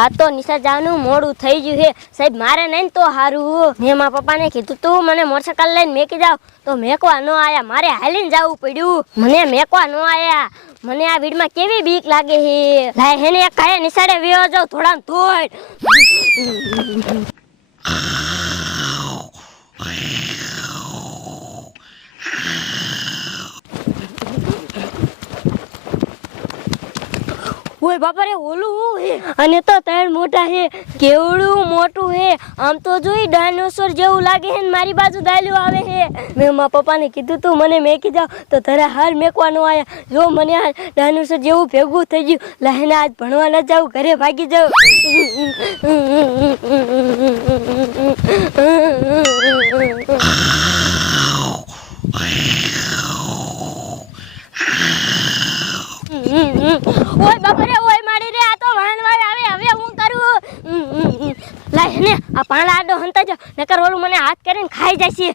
આ તો નિશા જવાનું મોડું થઈ ગયું છે. સાહેબ, મારે નહીં તો સારું મેં મારા પપ્પાને કીધું તું, મને મોટરસાયકલ લઈને મેકી જાવ તો મેકવા ન આયા. મારે હાલીને જવું પડ્યું. મને મેકવા ન આયા. મને આ ભીડમાં કેવી બીક લાગે લાય હેને, એક કાંઈ નિશાળે વ્યો જાવ થોડા થોડ ઓય બાપા રે ઓલું હું હે? અને તો ત્રણ મોટા હે કેવડું મોટું હે? આમ તો જોઈ ડાયનોસોર જેવું લાગે હે ને મારી બાજુ દાલ્યું આવે હે. મેં મારા પપ્પાને કીધું તું મને મેકી જાવ તો તારે હાર મેકવાનો આયા. જો મને આ ડાયનોસોર જેવું ભેગું થઈ ગયું લહેને આજ ભણવા ન જાવ ઘરે ભાગી જાવ ઓય બાપરે ઓય મારી રે આ તો વાહન વાય આવે હવે હું કરું લાય ને આ પાણા આડો હંતા જો નકર ઓલું મને હાથ કરીને ખાઈ જશે.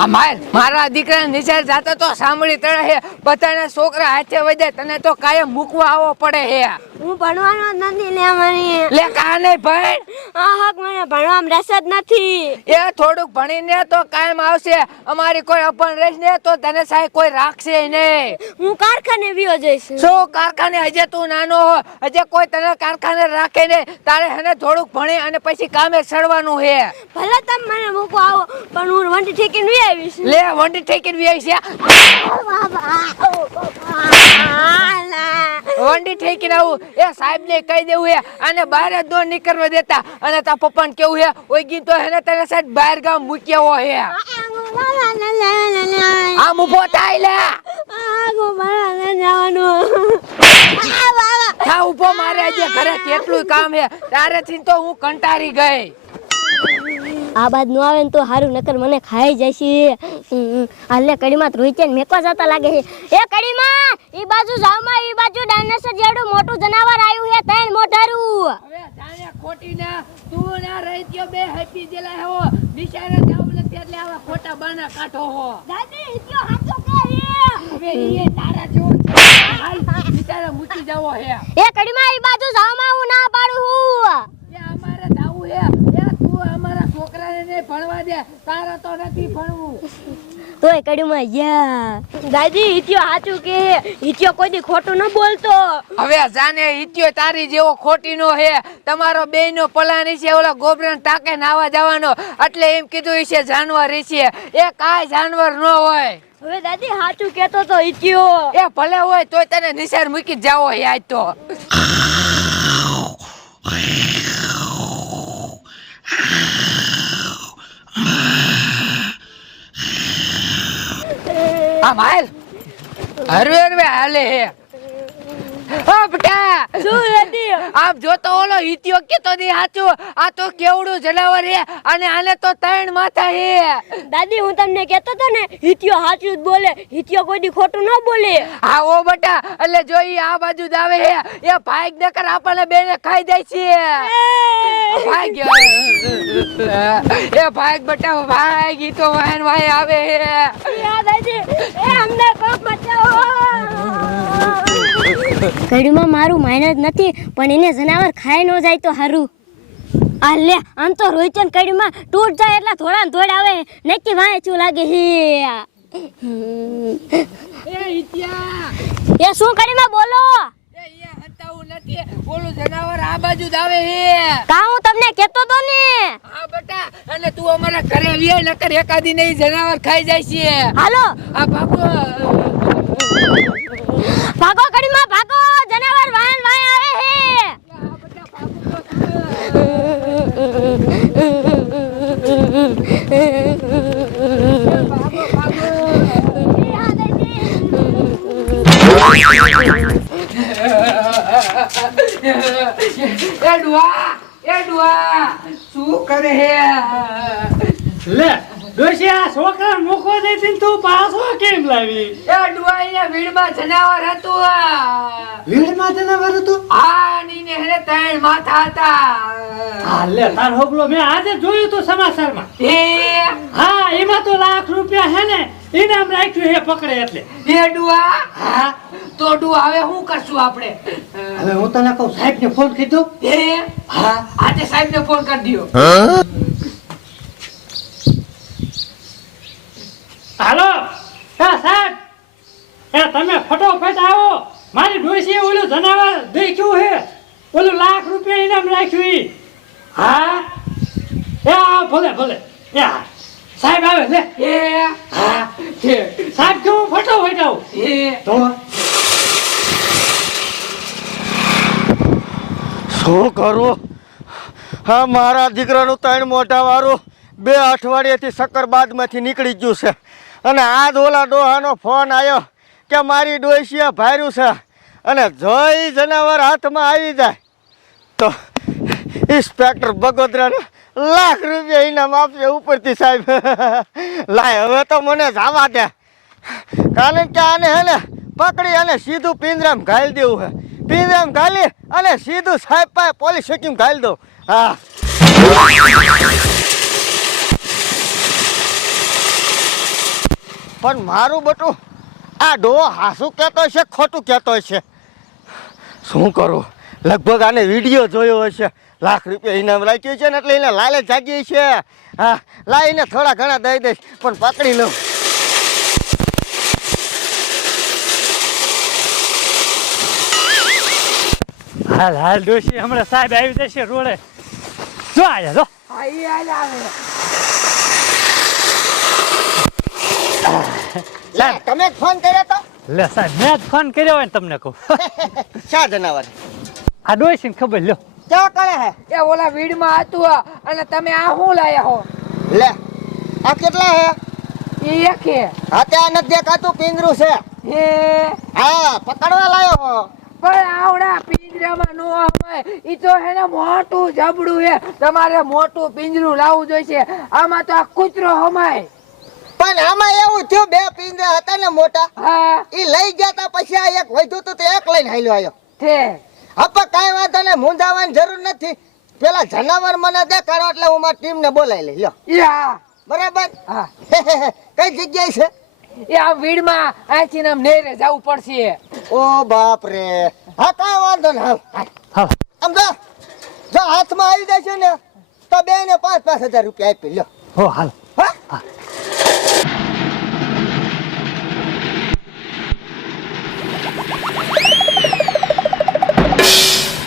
આ માર મારા દીકરા નિશાળ જાતો તો સાંભળી તળે હે. બધાના છોકરા હાથે વધે તને તો કાયમ મૂકવા આવો પડે હે. હું ભણવાનો જ નથી લે મને. લે કા નહીં ભણ? આ હક મને ભણવામાં રસ જ નથી. એ થોડુંક ભણીને તો કાયમ આવશે. અમારી કોઈ અપણ રહીશ ને તો તને સાહેબ કોઈ રાખશે નહીં. હું કારખાને વિયો જઈશ. શું કારખાને? હજે તું નાનો હો હજે કોઈ તને કારખાને રાખે ને તારે હને થોડુંક ભણી અને પછી કામે ચડવાનું હે. ભલે તમે મને મૂકો આવો પણ હું વંટી ઠેકીને વી આવીશ. લે વંટી ઠેકીને વી આવીશ વંડી ઠેકીને આવું. એ સાહેબ ને કહી દેવું હે અને બહાર જ ન નીકળવા દેતા. અને તા પપ્પાને કેવું હે ઓય ગી તો હેને તને સાહેબ બહાર ગામ મૂક્યો હો હે. આમ ઊભો થાય લે. થા ઊભો મારે આજે ઘરે કેટલું કામ છે? તારેથી તો હું કંટારી ગઈ. આ બાદ નો આવે ને તો હારું, નકર મને ખાઈ જશે. હાલે કડીમાં રોહિત મેકવા જતા લાગે છે. એ કડીમાં, ઈ બાજુ જાવમાં, ઈ બાજુ ડાયનાસોર જેવડું મોટું જનાવર આવ્યું છે ત્રણ મોઢારું. ખોટી ના તું ના રહી ગયો બે હેપી જેલા હો. નિશાળે જાવ નથી એટલે આવા ખોટા બાના કાઢો હો. દાદી ઇત્યો હાચો કે હવે ઈએ તારા જો હાલ નિશાળે મૂકી જાવો હે. એ કડીમાં ઈ બાજુ જાવમાં હું ના પાડું હું. એ અમારે જાવું હે. એ તું અમારા છોકરાને ભણવા દે. તારા તો નથી ભણવું. તોય કડીમાં યા. દાદી ઈત્યો હાચું કે ઈત્યો કોઈ દી ખોટું ન બોલતો. હવે જાને ઈત્યો તારી જેવો ખોટી નો હે. તમારો બે નો પલાની છે ઓલા ગોબરન ટાકે નાવા જવાનો. એટલે એમ કીધું છે જાનવર છે. એ કાંઈ જાનવર ન હોય. હવે દાદી હાચું કેતો તો ઈત્યો એ ભલે હોય તોય તને નિશાન મૂકી જાવો આજ તો. આ માલ હરવે હરવે હાલે હે બેટા. આમ જોતો ઓલો હિત્યો કેતો ની હાચું આ તો કેવડું જનાવર હે અને આને તો ત્રણ માથા હે દાદી હું તમને કહેતો તો ને હિત્યો હાચું જ બોલે હિત્યો કોઈ દી ખોટું ન બોલે. હા ઓ બટા એટલે જો ઈ આ બાજુ જ આવે હે એ ભાઈક નકર આપણને બેને ખાઈ જાય છે. ભાગ એ ભાઈક બટા ભાઈ ઈ તો વાહન વાહન આવે હે. યાદ દાદી એ અમને કોક બચાવો. કડીમાં મારું માઇન નથી પણ એને જનાવર ખાઈ ન જાય તો સારું આ લે આમ તો રોહિતન કડીમાં તૂટ જાય એટલે થોડા ને આવે. નક્કી વાય શું લાગે હે? એ શું કડીમાં બોલો? ઓલું જનાવર આ બાજુ જ આવે હે. કા હું તમને કહેતો તો ને? હા બેટા અને તું અમારા ઘરે આવીએ નકર એકાદી નહીં જનાવર ખાઈ જાય છે. હાલો. આ બાપુ ભાગો કડીમાં ભાગો. એ ડુઆ એ ડુઆ શું કરે હે? લે ડોશી આ છોકરા મૂકો દેતી તું પાછો કેમ લાવી? એ ડુઆ અહીંયા ભીડમાં જનાવર હતું ભીડમાં જનાવર હતું? આ નીને હેને ત્રણ માથા હતા. હાલે તાર હોગલો મેં આજે જોયું તું સમાચારમાં. એ હા એમાં તો લાખ રૂપિયા હે ને ઇનામ રાખ્યું હે પકડે એટલે. એ ડુઆ? હા. તો ડુ હવે શું કરશું આપણે? હવે હું તને કહું સાહેબ ને ફોન કીધો એ હા. આજે સાહેબ ને ફોન કરી દો હાલો હા સાહેબ એ તમે ફટોફટ આવો મારી ડોશીએ ઓલું જનાવર દેખ્યું હે ઓલું લાખ રૂપિયા ઇનામ રાખ્યું ઈ હા? એ આ ભલે ભલે. એ હા સાહેબ આવે લે હે? હા છે. સાહેબ કે હું ફટોફટ આવું તો શું કરું? હા મારા દીકરાનું ત્રણ મોઢા વાળું બે અઠવાડિયાથી સક્કરબાદમાંથી નીકળી ગયું છે. અને આ ઓલા ડોહાનો ફોન આવ્યો કે મારી ડોસીએ ભાર્યું છે. અને જય જનાવર હાથમાં આવી જાય. તો ઇન્સ્પેક્ટર બગોદરાને લાખ રૂપિયા ઇનામ આપશે ઉપરથી સાહેબ. લાય, હવે તો મને જવા દે. કારણ કે આને હે ને પકડી અને સીધું પિંજરામ ઘાલી દેવું હે. પિંજરામ ઘાલી અને સીધું સાહેબ પાસે પોલીસ ચોકીમાં ઘાલી દઉં. હા. પણ મારું બટું આ ડો હાસું કહેતો છે ખોટું કહેતો છે શું કરું? લગભગ આને વીડિયો જોયો હશે. લાખ રૂપિયા ઇનામ રાખ્યું છે ને એટલે એને લાલે જાગી છે. હા લાઈને થોડા ઘણા દઈ દઈશ પણ પકડી લઉં. હાલ હાલ ડોશી હમણાં સાહેબ આવી જશે રોડે. જો આયા જો. તમે ફોન કર્યો તો? લે સાહેબ મેં જ ફોન કર્યો હોય ને તમને કહું. શા જનાવર? આ ડોશીને ખબર લ્યો. ક્યાં કરે હે? એ ઓલા વીડમાં હતું અને તમે આ શું લાયા હો? લે આ કેટલા હે? એ એક હે. હા ત્યાં નથી દેખાતું પિંજરું છે. હે. હા પકડવા લાયો હો. પણ આવડા પિંજરામાં નો હમાય ઈ તો હે ને મોટું જબડું હે. તમારે મોટું પિંજરું લાવવું જોઈશે. આમાં તો આ કૂતરો હમાય. પણ આમાં એવું થયું બે પિંજરા હતા ને મોટા. હા. ઈ લઈ ગયા તા પછી આ એક વધ્યું તું તો એક લઈને હાલ્યો આવ્યો. તે. હવે કાંઈ વાંધો નહીં મૂંઝાવાની જરૂર નથી. પેલા જનાવર મને દેખાડો એટલે હું મારી ટીમને બોલાવી લઈ લ્યો. યા બરાબર? હા. કઈ જગ્યાએ છે? એ આ વીડમાં અહીંથી ને આમ નેરે જવું પડશે. ઓ બાપ રે હા કાંઈ વાંધો નહીં. હા. આમ જો જો હાથમાં આવી જશે ને તો બે ને પાંચ પાંચ હજાર રૂપિયા આપી લ્યો. હો હાલ.